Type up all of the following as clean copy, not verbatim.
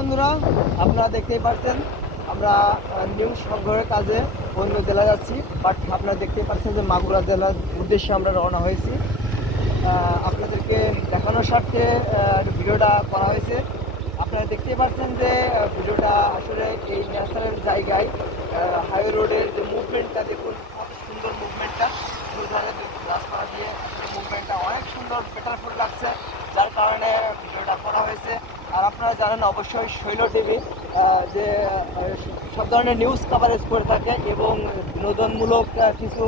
বন্ধুরা, আপনারা দেখতেই পাচ্ছেন আমরা নিউজ সংগ্রহের কাজে অন্য জেলা যাচ্ছি। বাট আপনারা দেখতেই পাচ্ছেন যে মাগুরা জেলার উদ্দেশ্যে আমরা রওনা হয়েছি। আপনাদেরকে দেখানোর স্বার্থে ভিডিওটা করা হয়েছে। আপনারা দেখতেই পাচ্ছেন যে ভিডিওটা আসলে এই ন্যাচারাল জায়গায় হাইওয়ে রোডের যে মুভমেন্টটা দেখুন, কত সুন্দর মুভমেন্টটা। দুধারে গাছপালা দিয়ে মুভমেন্টটা অনেক সুন্দর বেটারফুল লাগছে, যার কারণে ভিডিওটা করা হয়েছে। আর আপনারা জানেন অবশ্যই শৈল টিভি যে সব ধরনের নিউজ কভারেজ করে থাকে এবং বিনোদনমূলক কিছু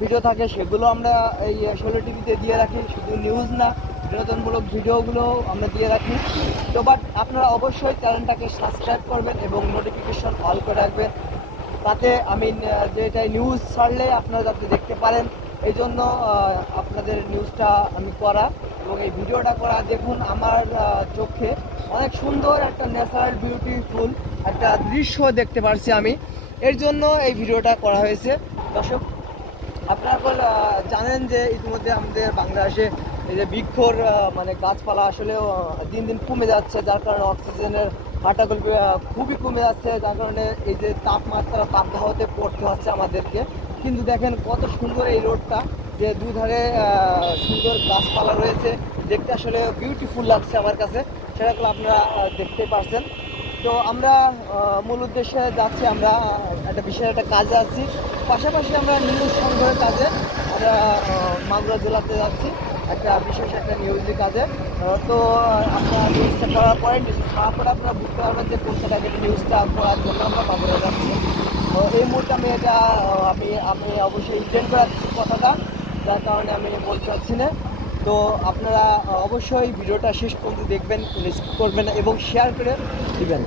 ভিডিও থাকে, সেগুলো আমরা এই শৈল টিভিতে দিয়ে রাখি। শুধু নিউজ না, বিনোদনমূলক ভিডিওগুলো আমরা দিয়ে রাখি। তো বাট আপনারা অবশ্যই চ্যানেলটাকে সাবস্ক্রাইব করবেন এবং নোটিফিকেশন অল করে রাখবেন, তাতে আমি যেটাই নিউজ ছাড়লে আপনারা যাতে দেখতে পারেন। এই জন্য আপনাদের নিউজটা আমি করা এবং এই ভিডিওটা করা। দেখুন আমার চোখে অনেক সুন্দর একটা ন্যাচারাল বিউটিফুল একটা দৃশ্য দেখতে পারছি আমি, এর জন্য এই ভিডিওটা করা হয়েছে। দর্শক, আপনারা জানেন যে ইতিমধ্যে আমাদের বাংলাদেশে এই যে বৃক্ষর মানে গাছপালা আসলে দিন দিন কমে যাচ্ছে, যার কারণে অক্সিজেনের হাঁটাগুলো খুবই কমে যাচ্ছে, যার কারণে এই যে তাপমাত্রা তাপদাহতে পড়তে হচ্ছে আমাদেরকে। কিন্তু দেখেন কত সুন্দর এই রোডটা, যে দুধারে সুন্দর গাছপালা রয়েছে, দেখতে আসলে বিউটিফুল লাগছে আমার কাছে, সেটাগুলো আপনারা দেখতে পারছেন। তো আমরা মূল উদ্দেশ্যে যাচ্ছি, আমরা একটা বিশেষ একটা কাজে আছি, পাশাপাশি আমরা নিউজ সংগ্রহের কাজে আমরা মাগুরা জেলাতে যাচ্ছি একটা বিশেষ একটা নিউজের কাজে। তো আপনারা নিউজটা করার পরে আপনারা বুঝতে পারবেন যে কোন জায়গায় নিউজটা করার জন্য আমরা মাগুরা যাচ্ছি। তো এই মুহূর্তে আমি এটা আমি অবশ্যই ইন্টেন্ড করার কথাটা, যার কারণে আমি বলতে পারছি না। তো আপনারা অবশ্যই ভিডিওটা শেষ পর্যন্ত দেখবেন, স্কিপ করবেন এবং শেয়ার করে দিবেন।